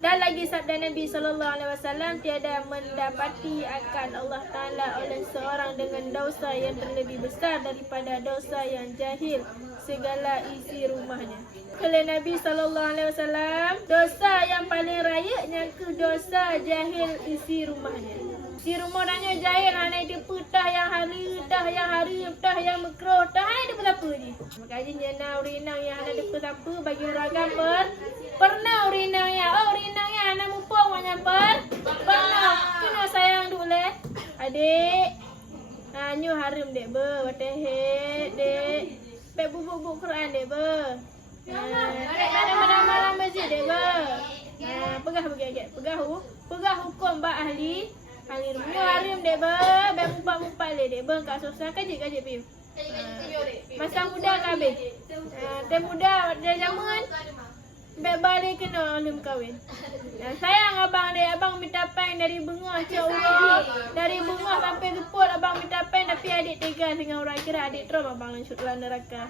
Dan lagi sabda Nabi SAW, tiada mendapati akan Allah Ta'ala oleh seorang dengan dosa yang terlebih besar daripada dosa yang jahil segala isi rumahnya. Kata Nabi SAW, dosa yang paling rayanya ke dosa jahil isi rumahnya. Isi rumah orangnya jahil, anak dia petah yang hari, tah yang hari, tah yang makruh, tah ada apa je. Makanya jana urinang yang ada apa bagi orang pernah urinang ya. Oh urinang ya anak mumpung banyak pernah. Kena sayang dulu le. Adik. Nyu harum dek ber, watehet dek. Bek bubuk Quran dek ber. Mana masjid dek ber. Pegah agak. Pegah hukum ba ahli rumah. Nyu harum dek ber. Bek mumpak le dek ber kat susah kajik piu. Masa muda ke habis? Teh muda dia zaman bek balik kena alim kahwin. Sayang abang dia, abang minta pen dari bengah cik Allah. Dari bengah sampai geput abang minta pen tapi adik tega dengan orang kira adik terus abang lanjut dalam neraka.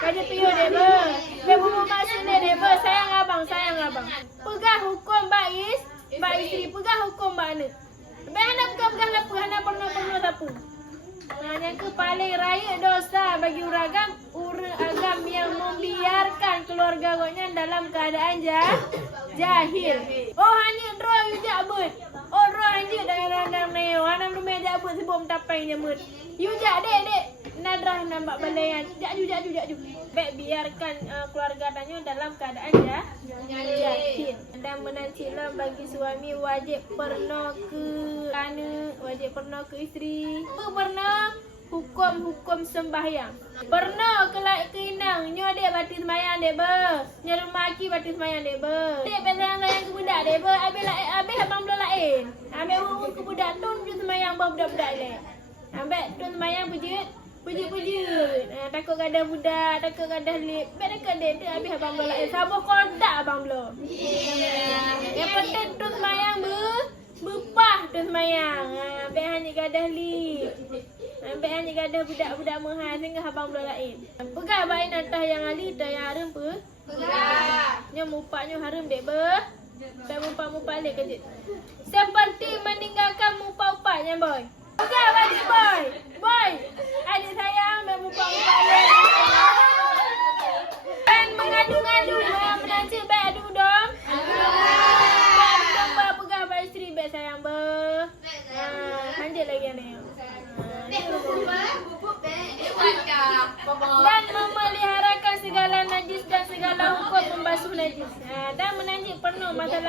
Kaji piu dek ber. Bek bumbu maksud dek ber, sayang abang. Pegah hukum bais, isteri pegah hukum anak. Bek anak pegah apa, anak pernah tapu. Yang ke paling raya dosa bagi orang agam yang membiarkan keluarga goknya dalam keadaan jahil. Oh hanya roh yujak but. Oh roh hanya dalam neo. Anam rumah jabut sebelum tapai nyamut. Yujak dek. Nadrah nampak balayan. Jaju. Baik biarkan keluarga tanya dalam keadaan jahil. Dan menancilah bagi suami wajib pernah ke anak, wajib pernah ke isteri. Pernah hukum sembahyang. Pernah ke inang, nyo dek batis sembahyang dek ber. Nyo rumah aki batis sembahyang dek ber. Dek pesan layan ke budak dek ber. Habis abang belum lain. Habis urut ke budak tun je sembahyang budak-budak le. Habis tun sembahyang puji. Takut gadah budak, takut gadah lip. Dekat dek habis abang belum lain. Sabar kodak abang belum. Yang penting tun sembahyang bepah tun sembahyang. Habis hanya gadah lip. Sampai hanya gadah budak-budak mahal sehingga abang belum lain. Pegah baik natah yang ali, tah yang harum pe. Pegah. Nyo mupaknya harum dek ber. Dan mumpak lek kejit. Seperti meninggalkan mupak-mupaknya boy. Pegah bagi boy. Boy. Adik sayang dan mupak-mupak lek. Dan mengadu-ngadu menanci baik adu dong. Adu dong pegah baik isteri baik sayang ber. Hanjit lagi ni. Dan memeliharakan segala najis dan segala hukum membasuh najis. Dan menanjik penuh masalah